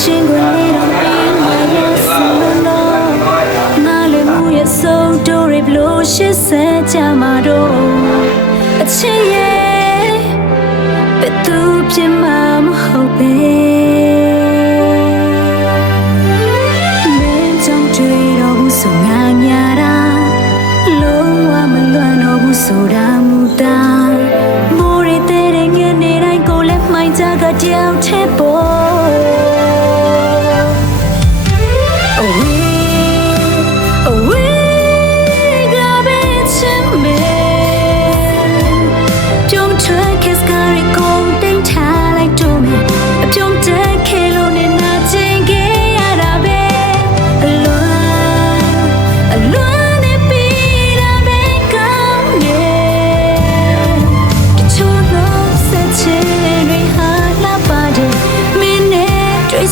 ရှင်ကိုနေတော့ပြီးမှရဲ့ဆလို့ငါလည်းမှုရဲ့ဆုံးတို့ရဘလို့ရှစ်ဆက်ကြမှာတော့အချစ်ရဲ့ဘယ်သူဖြစ်မှာမဟုတ်ပဲမင်းကြောင့်တွေ့တော့ဘူးဆိုငါညာတာလုံးဝမလွမ်းတော့ဘူးဆိုတာမူတာမိုးရတဲ့ငယ်နေတိုင်းကိုလည်းမှိုင်းကြကတယောက်ထဲပေါ်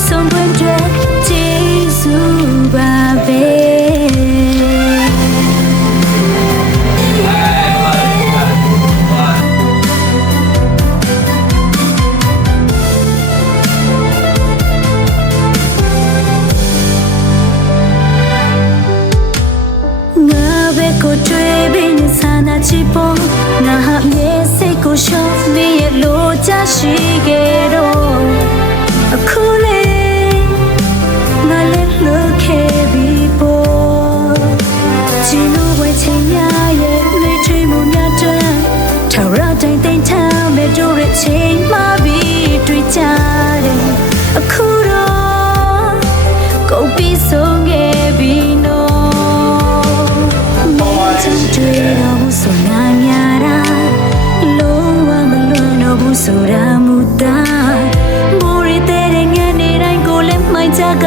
ဆုံးပွင့်တဲ့ကျေးဇူးပါပဲငါပဲကိုတွေ့ပြီးနေစာနာချစ်ပေါ်ငါဟာမျက်စိကိုရှော့ပြီးရလို့ချရှိခဲ့တော့အခုလေးငါလည်းလွတ်ခဲ့ပြီပေါ့ချီလို့ဝဲချင်ရရဲ့လေချွေးမှုများတဲ့ထောက်ရတိုင်းတိုင်းထားမဲ့တို့ရဲ့ချိန်မှပြီးတွေ့ကြတယ်အခုတော့ကိုပြီးဆုံးခဲ့ပြီနော်မင်းချင်တွေ့တော့ဘူးဆိုငါညာတာလုံးဝမလွန်တော့ဘူးဆိုတာမူတာမိုးရတဲ့ငယ်နေတိုင်းကိုလည်းမှိုင်းကြက